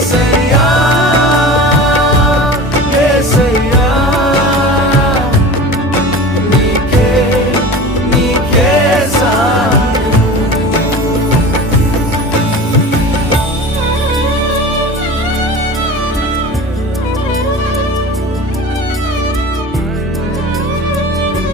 say.